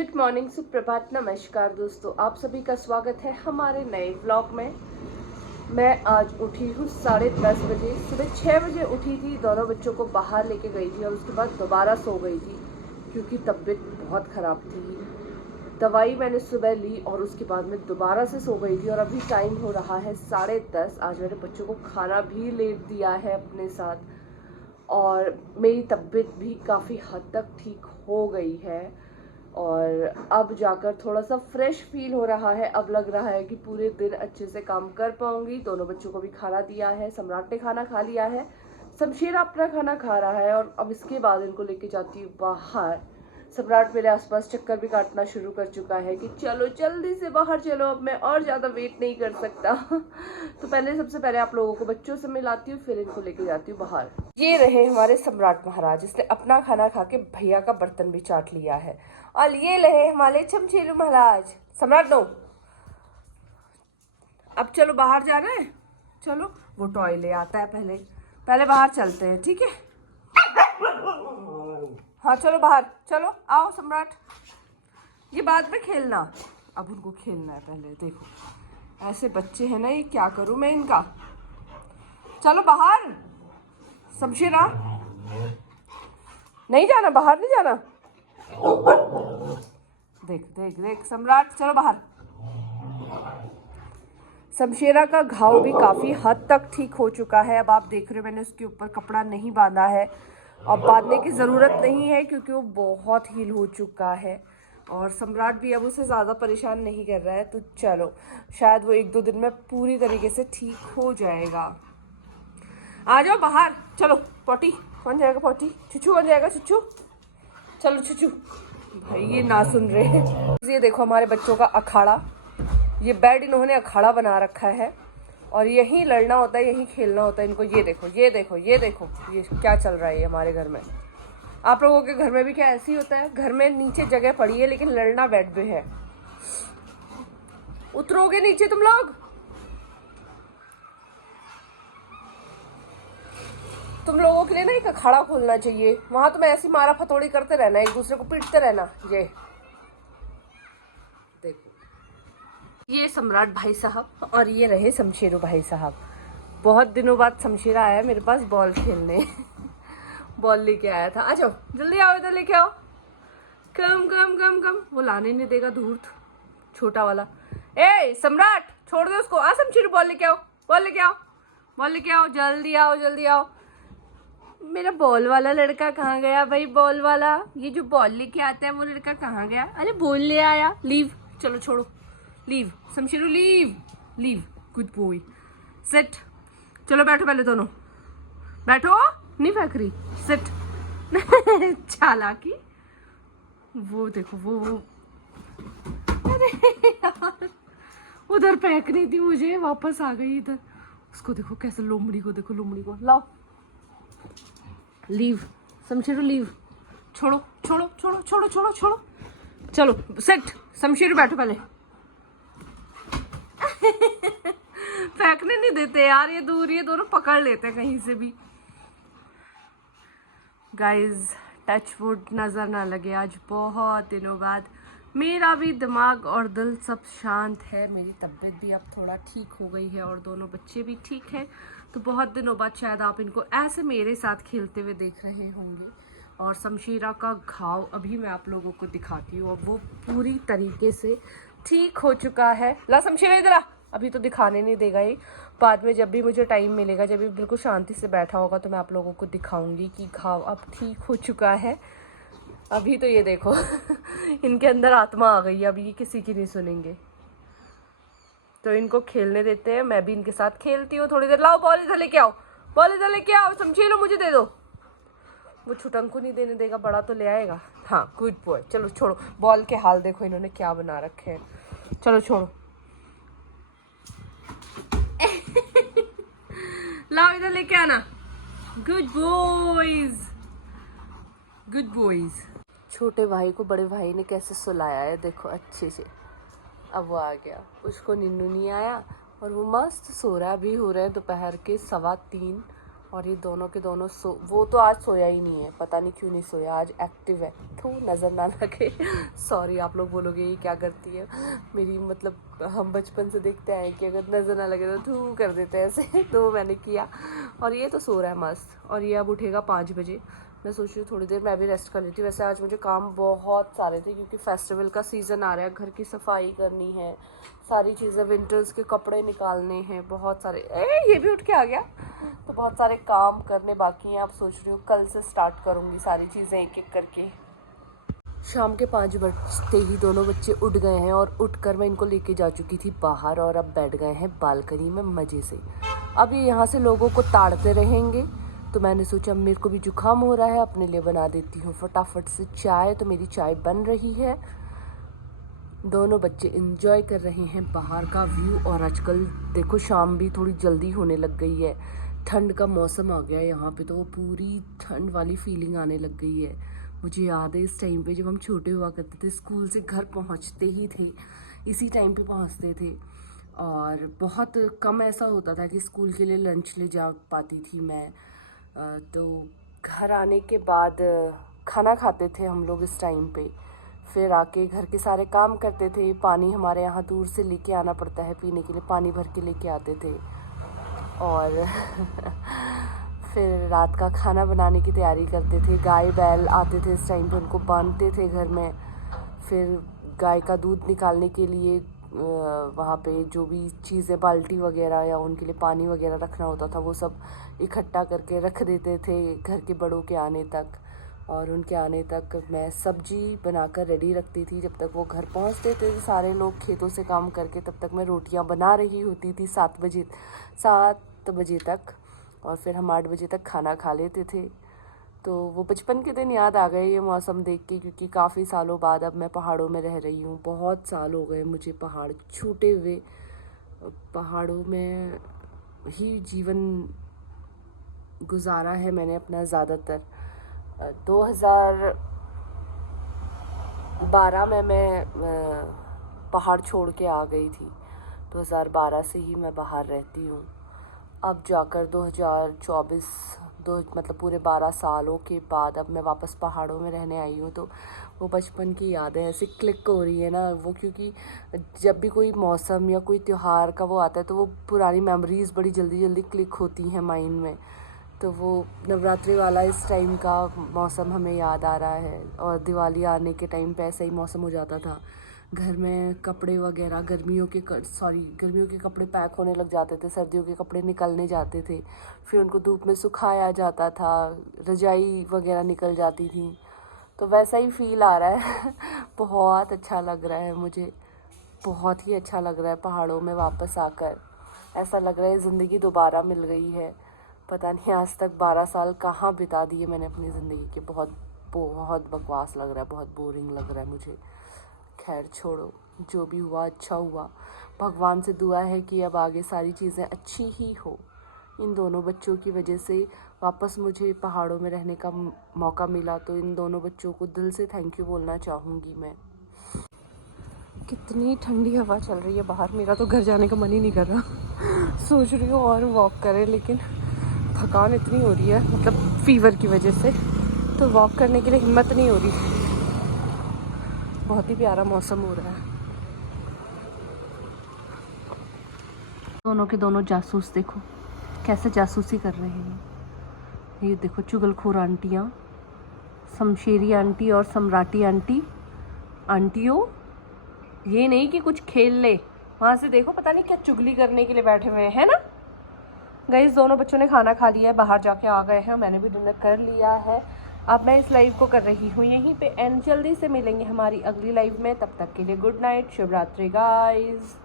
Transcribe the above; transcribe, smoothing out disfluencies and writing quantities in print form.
Good morning, सुप्रभात, नमस्कार दोस्तों, आप सभी का स्वागत है हमारे नए व्लॉग में। मैं आज उठी हूँ 10:30 बजे। सुबह 6 बजे उठी थी, दोनों बच्चों को बाहर लेके गई थी और उसके बाद दोबारा सो गई थी क्योंकि तबीयत बहुत ख़राब थी। दवाई मैंने सुबह ली और उसके बाद मैं दोबारा से सो गई थी और अभी टाइम हो रहा है 10:30। आज मैंने बच्चों को खाना भी लेट दिया है अपने साथ और मेरी तबीयत भी काफ़ी हद तक ठीक हो गई है और अब जाकर थोड़ा सा फ्रेश फील हो रहा है। अब लग रहा है कि पूरे दिन अच्छे से काम कर पाऊंगी। दोनों बच्चों को भी खाना दिया है, सम्राट ने खाना खा लिया है, शमशेर अपना खाना खा रहा है और अब इसके बाद इनको लेके जाती हूँ बाहर। सम्राट मेरे आसपास चक्कर भी काटना शुरू कर चुका है कि चलो जल्दी से बाहर चलो, अब मैं और ज़्यादा वेट नहीं कर सकता। तो सबसे पहले आप लोगों को बच्चों से मिलाती हूँ, फिर इनको लेके जाती हूँ बाहर। ये रहे हमारे सम्राट महाराज, इसने अपना खाना खा के भैया का बर्तन भी चाट लिया है। और ये रहे हमारे चमचेलू महाराज। सम्राट नो, अब चलो बाहर जा रहे हैं, चलो वो टॉय ले आता है, पहले बाहर चलते हैं, ठीक है? हाँ चलो बाहर चलो, आओ सम्राट, ये बाद में खेलना, अब उनको खेलना है पहले। देखो ऐसे बच्चे हैं ना, ये क्या करूं मैं इनका। चलो बाहर, शमशेरा नहीं जाना, बाहर नहीं जाना। देख देख देख सम्राट, चलो बाहर। शमशेरा का घाव भी काफ़ी हद तक ठीक हो चुका है। अब आप देख रहे हो मैंने उसके ऊपर कपड़ा नहीं बांधा है और बांधने की ज़रूरत नहीं है क्योंकि वो बहुत हील हो चुका है और सम्राट भी अब उसे ज़्यादा परेशान नहीं कर रहा है। तो चलो शायद वो 1-2 दिन में पूरी तरीके से ठीक हो जाएगा। आ जाओ बाहर, चलो पॉटी कौन जाएगा, पॉटी चुचू कौन जाएगा, चुचू चलो चुचू। भाई ये ना सुन रहे। ये देखो हमारे बच्चों का अखाड़ा, ये बेड इन्होंने अखाड़ा बना रखा है और यहीं लड़ना होता है, यहीं खेलना होता है इनको। ये देखो ये देखो ये देखो, ये क्या चल रहा है हमारे घर में। आप लोगों के घर में भी क्या ऐसे ही होता है? घर में नीचे जगह पड़ी है लेकिन लड़ना बेड पे है। उतरोगे नीचे तुम लोग? तुम लोगों के लिए ना एक अखाड़ा खोलना चाहिए, वहां तुम्हें ऐसी मारा फतोड़ी करते रहना, एक दूसरे को पीटते रहना। ये देखो, ये सम्राट भाई साहब और ये रहे शमशेरू भाई साहब। बहुत दिनों बाद शमशेरा आया मेरे पास बॉल खेलने। बॉल लेके आया था। आ जाओ जल्दी आओ, इधर लेके आओ। कम कम कम कम, वो लाने नहीं देगा धूर्त छोटा वाला। ए सम्राट छोड़ दे उसको, आ शमशेरू बॉल लेके आओ, बॉल लेके आओ, बॉल लेके आओ, जल्दी आओ जल्दी आओ। मेरा बॉल वाला लड़का कहाँ गया भाई? बॉल वाला, ये जो बॉल लेके आता है वो लड़का कहाँ गया? अरे बॉल ले आया। लीव, चलो छोड़ो, leave Shamsheru, leave leave, good boy, sit. चलो बैठो पहले दोनों, बैठो, नहीं फेंक रही, सेट। चालाकी, वो देखो वो अरे यार उधर फेंक रही थी मुझे, वापस आ गई इधर। उसको देखो कैसे, लोमड़ी को देखो, लोमड़ी को लाओ। लीव शमशेरू, लीव, छोड़ो छोड़ो छोड़ो छोड़ो छोड़ो छोड़ो, चलो सेट। शमशेरू बैठो पहले। फेंकने नहीं देते यार, ये दूर, ये दोनों पकड़ लेते हैं कहीं से भी। गाइज टच वुड, नज़र ना लगे, आज बहुत दिनों बाद मेरा भी दिमाग और दिल सब शांत है। मेरी तबीयत भी अब थोड़ा ठीक हो गई है और दोनों बच्चे भी ठीक हैं। तो बहुत दिनों बाद शायद आप इनको ऐसे मेरे साथ खेलते हुए देख रहे होंगे। और शमशेरा का घाव अभी मैं आप लोगों को दिखाती हूँ, अब वो पूरी तरीके से ठीक हो चुका है। ला शमशेरा इधर आ, अभी तो दिखाने नहीं देगा ये, बाद में जब भी मुझे टाइम मिलेगा, जब भी बिल्कुल शांति से बैठा होगा तो मैं आप लोगों को दिखाऊंगी कि घाव अब ठीक हो चुका है। अभी तो ये देखो इनके अंदर आत्मा आ गई है, अभी ये किसी की नहीं सुनेंगे। तो इनको खेलने देते हैं, मैं भी इनके साथ खेलती हूँ थोड़ी देर। लाओ बॉल इधर लेके आओ, बॉल इधर लेके आओ, शमशेरू मुझे दे दो। वो छुटंकू नहीं देने देगा, बड़ा तो ले आएगा। हाँ गुड बॉय, चलो छोड़ो। बॉल के हाल देखो इन्होंने क्या बना रखे हैं, चलो छोड़ो। लाओ इधर लेके आना, गुड बॉयज, गुड बॉयज। छोटे भाई को बड़े भाई ने कैसे सुलाया है देखो अच्छे से। अब वो आ गया, उसको नींद नहीं आया और वो मस्त सो रहा है। अभी हो रहे हैं दोपहर के 3:15 और ये दोनों के दोनों वो तो आज सोया ही नहीं है, पता नहीं क्यों नहीं सोया, आज एक्टिव है। तो नज़र ना लगे सॉरी, आप लोग बोलोगे ये क्या करती है मेरी, मतलब हम बचपन से देखते हैं कि अगर नज़र ना लगे तो थू कर देते हैं ऐसे तो मैंने किया। और ये तो सो रहा है मस्त, और ये अब उठेगा 5 बजे। मैं सोच रही हूँ थोड़ी देर मैं भी रेस्ट कर लेती हूँ। वैसे आज मुझे काम बहुत सारे थे क्योंकि फेस्टिवल का सीज़न आ रहा है, घर की सफाई करनी है, सारी चीज़ें, विंटर्स के कपड़े निकालने हैं, बहुत सारे। ये भी उठ के आ गया। तो बहुत सारे काम करने बाकी हैं। अब सोच रही हूँ कल से स्टार्ट करूँगी सारी चीज़ें एक एक करके। शाम के 5 बजते ही दोनों बच्चे उठ गए हैं और उठकर मैं इनको लेके जा चुकी थी बाहर, और अब बैठ गए हैं बालकनी में मज़े से। अब ये यहाँ से लोगों को ताड़ते रहेंगे, तो मैंने सोचा मेरे को भी जुकाम हो रहा है, अपने लिए बना देती हूँ फटाफट से चाय। तो मेरी चाय बन रही है, दोनों बच्चे एंजॉय कर रहे हैं बाहर का व्यू। और आजकल देखो शाम भी थोड़ी जल्दी होने लग गई है, ठंड का मौसम आ गया है यहाँ पे, तो वो पूरी ठंड वाली फीलिंग आने लग गई है। मुझे याद है इस टाइम पे जब हम छोटे हुआ करते थे, स्कूल से घर पहुँचते ही थे, इसी टाइम पे पहुँचते थे, और बहुत कम ऐसा होता था कि स्कूल के लिए लंच ले जा पाती थी मैं। तो घर आने के बाद खाना खाते थे हम लोग इस टाइम पे, फिर आके घर के सारे काम करते थे। पानी हमारे यहाँ दूर से लेके आना पड़ता है पीने के लिए, पानी भर के लेके आते थे। और फिर रात का खाना बनाने की तैयारी करते थे। गाय बैल आते थे इस टाइम पे, उनको बांधते थे घर में। फिर गाय का दूध निकालने के लिए वहाँ पे जो भी चीज़ें, बाल्टी वगैरह या उनके लिए पानी वगैरह रखना होता था, वो सब इकट्ठा करके रख देते थे घर के बड़ों के आने तक। और उनके आने तक मैं सब्जी बनाकर रेडी रखती थी। जब तक वो घर पहुंचते थे सारे लोग खेतों से काम करके, तब तक मैं रोटियां बना रही होती थी 7 बजे तक, और फिर हम 8 बजे तक खाना खा लेते थे। तो वो बचपन के दिन याद आ गए ये मौसम देख के, क्योंकि काफ़ी सालों बाद अब मैं पहाड़ों में रह रही हूँ। बहुत साल हो गए मुझे पहाड़ छूटे हुए, पहाड़ों में ही जीवन गुजारा है मैंने अपना ज़्यादातर। 2012 में मैं पहाड़ छोड़ के आ गई थी, 2012 से ही मैं बाहर रहती हूँ। अब जाकर 2024 मतलब पूरे 12 सालों के बाद अब मैं वापस पहाड़ों में रहने आई हूँ। तो वो बचपन की यादें ऐसे क्लिक हो रही है ना वो, क्योंकि जब भी कोई मौसम या कोई त्यौहार का वो आता है तो वो पुरानी मेमोरीज़ बड़ी जल्दी जल्दी क्लिक होती हैं माइंड में। तो वो नवरात्रि वाला इस टाइम का मौसम हमें याद आ रहा है, और दिवाली आने के टाइम पे ऐसा ही मौसम हो जाता था। घर में कपड़े वगैरह गर्मियों के कपड़े पैक होने लग जाते थे, सर्दियों के कपड़े निकलने जाते थे, फिर उनको धूप में सुखाया जाता था, रजाई वगैरह निकल जाती थी। तो वैसा ही फील आ रहा है बहुत अच्छा लग रहा है मुझे, बहुत ही अच्छा लग रहा है पहाड़ों में वापस आकर। ऐसा लग रहा है ज़िंदगी दोबारा मिल गई है। पता नहीं आज तक 12 साल कहाँ बिता दिए मैंने अपनी ज़िंदगी के। बहुत बहुत बकवास लग रहा है, बहुत बोरिंग लग रहा है मुझे। खैर छोड़ो, जो भी हुआ अच्छा हुआ। भगवान से दुआ है कि अब आगे सारी चीज़ें अच्छी ही हो। इन दोनों बच्चों की वजह से वापस मुझे पहाड़ों में रहने का मौका मिला, तो इन दोनों बच्चों को दिल से थैंक यू बोलना चाहूँगी मैं। कितनी ठंडी हवा चल रही है बाहर, मेरा तो घर जाने का मन ही नहीं कर रहा सोच रही हूँ और वॉक करें, लेकिन थकान इतनी हो रही है, मतलब फीवर की वजह से, तो वॉक करने के लिए हिम्मत नहीं हो रही। बहुत ही प्यारा मौसम हो रहा है। दोनों के दोनों जासूस देखो कैसे जासूसी कर रहे हैं। ये देखो चुगलखोर आंटियाँ, शमशेरी आंटी और सम्राटी आंटी। आंटियों, ये नहीं कि कुछ खेल ले, वहाँ से देखो पता नहीं क्या चुगली करने के लिए बैठे हुए हैं ना। गाइस, दोनों बच्चों ने खाना खा लिया है, बाहर जाके आ गए हैं, मैंने भी डिनर कर लिया है। अब मैं इस लाइव को कर रही हूँ यहीं पे एंड। जल्दी से मिलेंगे हमारी अगली लाइव में, तब तक के लिए गुड नाइट, शुभ रात्रि गाइस।